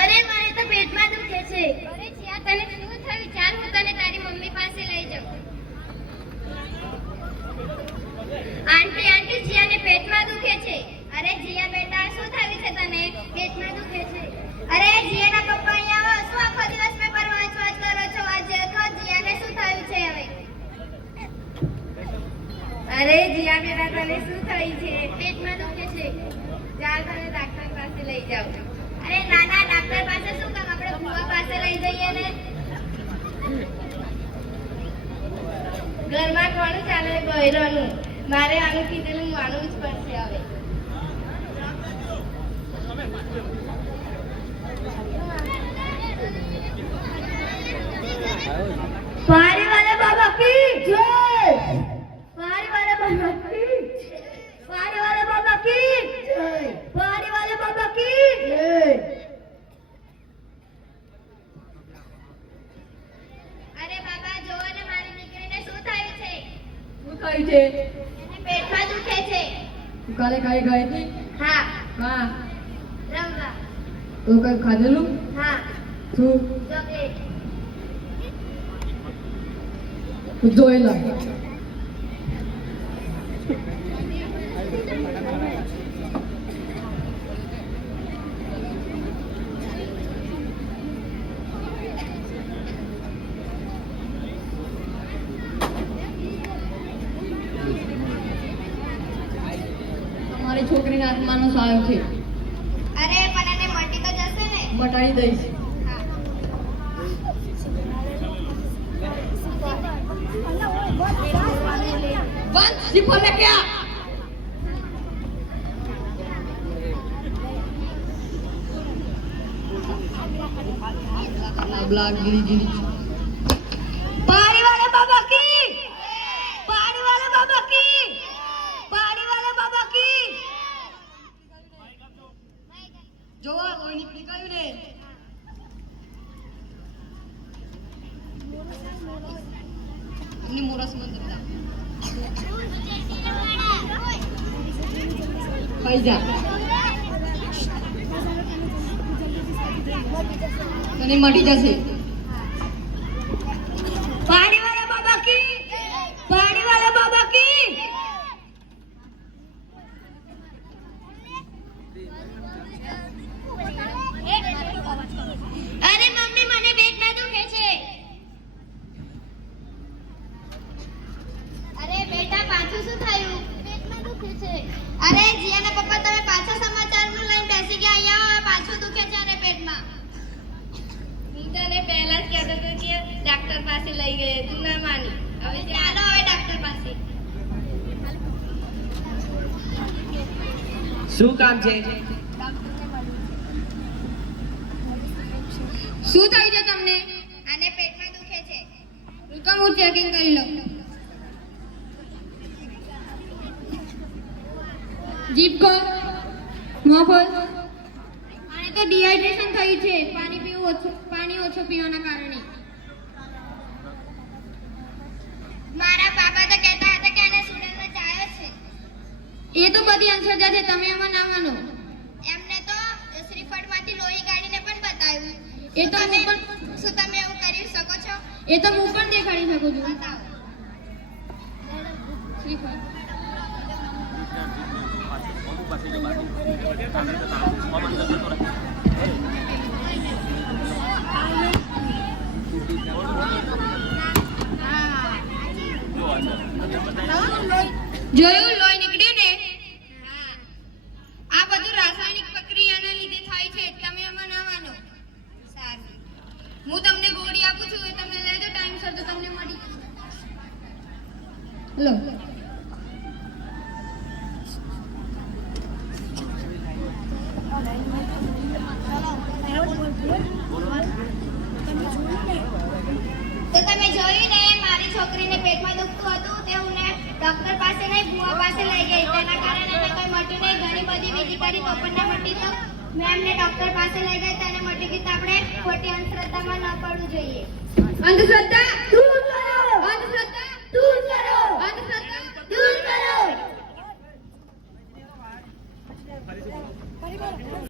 અરે મને તો પેટમાં દુખે છે. અરે જીયા તને શું થયું? ચાલ હું તને તારી મમ્મી પાસે લઈ જાઉં. આંટી આંટી જીયાને પેટમાં દુખે છે. અરે જીયા બેટા શું થયું છે તને? પેટમાં દુખે છે. અરે જીયાના પપ્પા અહીંયા આવો. શું આખો દિવસ પેપર વાંચ કરો છો? આજે આખો જીયાને શું થયું છે હવે? અરે જીયા બેટા તને શું થયું છે? પેટમાં દુખે છે. ચાલ તને ડાક્ટર પાસે લઈ જાઉં. અરે નાના ડાક્ટર પાસે શું કામ? આપણે ભૂવા પાસે લઈ જઈએ ને. ઘરમાં કોણ ચાલે બૈરાનું? મારે આનું કીધેલું માનવું જ પડશે હવે. पारी वाले बाबा की जय. पारी वाले बाबा की जय. पारी वाले बाबा की जय. पारी वाले बाबा की जय. અરે બાબા જોવો ને મારી દીકરીને શું થયું છે? શું થયું છે? એને પેટમાં દુખે છે. તું કાલે ખાઈ ગઈ હતી? હા, હા. રમવા. તો કઈ ખાધેલું? હા, શું? ચોકલેટ. તું જોઈ લે. તમારી છોકરીના આત્માનો સહાય છે. અરે પણ એને મટી તો જશે ને? બટાઈ દઈશ. હા. બંધ સિફર ને क्या? ब्लाक गिरी गिरी. पारी वाले बाबा की. पारी वाले बाबा की. पारी वाले बाबा की. જોવા કોઈ નીકળી ગયું ને. એમની મોરસ મંદિર ખાઈ જા. તને મટી જશે. पारी वाले बाबा की. पारी वाले बाबा की. અરે મમ્મી મને પેટમાં દુખે છે. અરે બેટા પાછું શું થયું? પેટમાં દુખે છે. અરે જીયાના પપ્પા તમે પાછા સમાચારમાં લઈને બેસી ગયા. અહીંયા આવો, પાછું દુખે છે અને પેટમાં. હું તને પહેલા જ કહેતો હતો કે ડાક્ટર પાસે લઈ ગયે, તું ના માની. હવે ચાલો હવે ડાક્ટર પાસે. શું કામ છે? શું થયું છે તમને? આને પેટમાં દુખે છે. રૂકો હું ચેકિંગ કરી લઉં. જીભ ખોલ, મોં ખોલ. આને તો ડિહાઇડ્રેશન થયું છે. પાણી ઓછું પીવાના કારણે. મારા પાપા તો કહેતા હતા કે આને સુડેલનો ચાયો છે. એ તો બધી અંધશ્રદ્ધા છે, તમે એમાં ના માનો. એમને તો શ્રીફળમાંથી લોહી કાઢીને પણ બતાવ્યું. એ તો હું પણ. શું તમે એવું કરી શકો છો? એ તો હું પણ દેખાડી શકું છું. બતાવો. શ્રીફળ. જોયું લોહી નીકળ્યું ને? હા. આ બધું રાસાયણિક પ્રક્રિયાના લીધે થાય છે, તમે એમાં ના માનો. સારું, હું તમને ગોળી આપું છું, એ તમે લેજો ટાઈમસર તો તમને મળી જશે. લો. તો તમે જોયું ને, મારી છોકરીને પેટમાં દુખતું હતું તે હું ડોક્ટર પાસે નહીં ભૂવા પાસે લઈ ગઈ. તેના કારણે એને કોઈ મટ્યું નહીં. ઘણી બધી વિધિ કરી તો પણ ના મટી. તો મેં એમને ડોક્ટર પાસે લઈ ગઈ, તેને મટી ગઈ. તો આપણે ખોટી અંધશ્રદ્ધામાં ન પડવું જોઈએ. અંધશ્રદ્ધા દૂર કરો.